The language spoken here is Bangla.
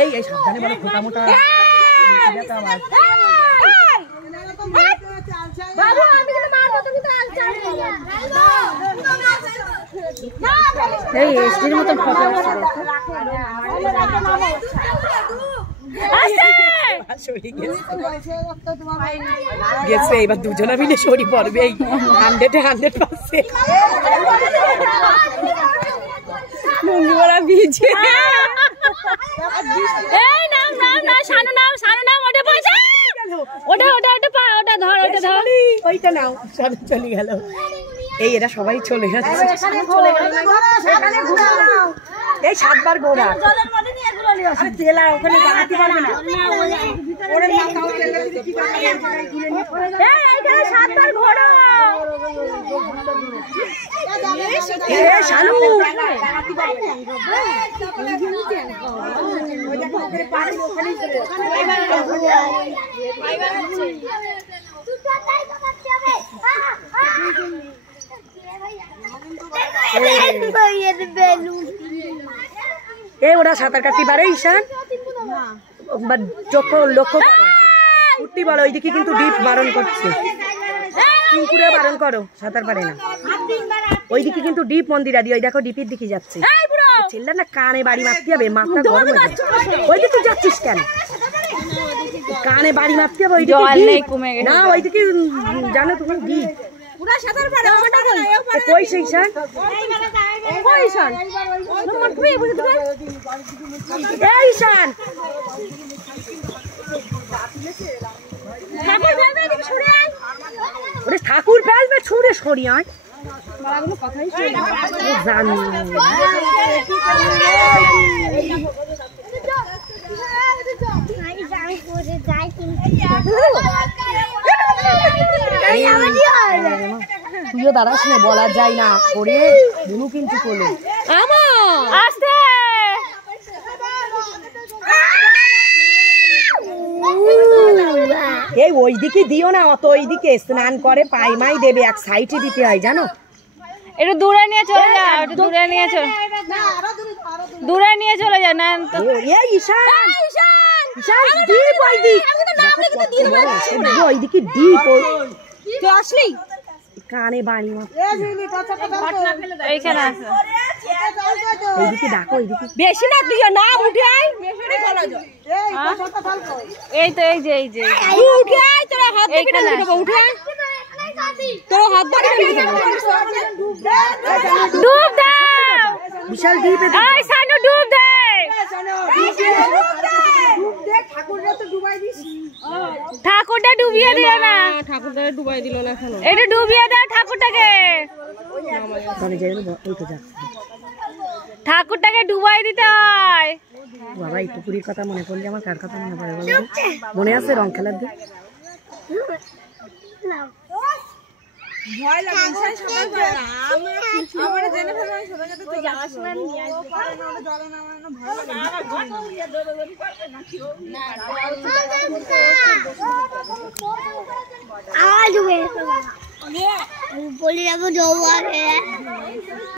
এই এই সাবধানে বড় মোটা মোটা বাবু আমি কিন্তু মারবো তুমি তো আলচাল এই এসটির মতন ফটো গেছে এবার দুজনা মিলে সরি পড়বে 100% মুঙ্গিওরা ভিজে এই নাম নাম না শানু নাম ওটা পয়সা ওটা ধর ওইটা নাও সব চলে গেল এই এরা সবাই চলে যাচ্ছে এই 7 বার ঘোরা জলের মধ্যে নিয়ে এগুলো নিয়ে আসো তেলা ওখানে দাঁড়াতে পারবে না ওরে না তাও তেলা কি পাবে এই এইখানে 7 বার ঘোরা এ শানু দাঁড়াতে পারবে ওই দেখো ওখানে পানি ওখানেই চলে এবার হচ্ছে তুই কোথায় তো করতে হবে এই ওরা সাঁতার কাটতে পারে ঈশান লক্ষ্য করো উঠতে বলো ওইদিকে কিন্তু ডিপ বারণ করছে পুকুরে বারণ করো সাঁতার পারে না ওইদিকে কিন্তু ডিপ মন্দির আদি ওই দেখো ডিপের দিকে যাচ্ছে ছেলেটা না কানে বাড়ি মারতে হবে মাথা গরম ওইদিকে তুই যাচ্ছিস কেন কানে বাড়ি মারতে হবে ওইদিকে না ওইদিকে জানো তুমি ডিপ পুরা সাঁতার পারে ওটা কই সেই ঈশান কই ঈশান তোমার তুমি বুঝতে পারো এই ঈশান ঠাকুর ফেলবে এদিকে ছুড়ে আয় ওরে ঠাকুর ফেলবে ছুঁড়ে সরি আয় বাবাগুলো কথাই শুনে জানি তুইও দাঁড়াস না বলা যায় না করে বুনু কিন্তু কোলে আস্তে এই ওইদিকে দিও না অত ওইদিকে স্নান করে পাইমাই দেবে এক সাইডে দিতে হয় জানো একটু দূরে নিয়ে চলে যা একটু দূরে নিয়ে চলে যা না তো এই ঈশান ঈশান ডিপ ওইদিক ওইদিকে ডিপ তুই আসলি কানে বাড়ি এইখানে আছে ওইদিকে ডাকো ওইদিকে বেশি না তুই না উঠে আয় এই তো এই যে উঠে আয় তোরা হাত ধরে দেবো উঠে আয় তোরা হাত ধরে ডুব দাও বিশাল ডিপে এই সানু ডুব দে ঠাকুরটা ডুবিয়ে দিও না ঠাকুরটা ডুবাই দিল না এখন এটা ডুবিয়ে দাও ঠাকুরটাকে ঠাকুরটাকে ডুবাই দিতে হয় বাবা এই পুকুরির কথা মনে পড়লে আমার কার কথা মনে পড়ে বলো মনে আছে রং খেলার দিন ভয় লাগে সবাই করে না আমরা জেনে ফেলে সবাই যাতে চলে আসে না নিয়ে আসবে পারে না ওটা জলে নামানো ভয় লাগে আজ বলি যাবো জোয়ারে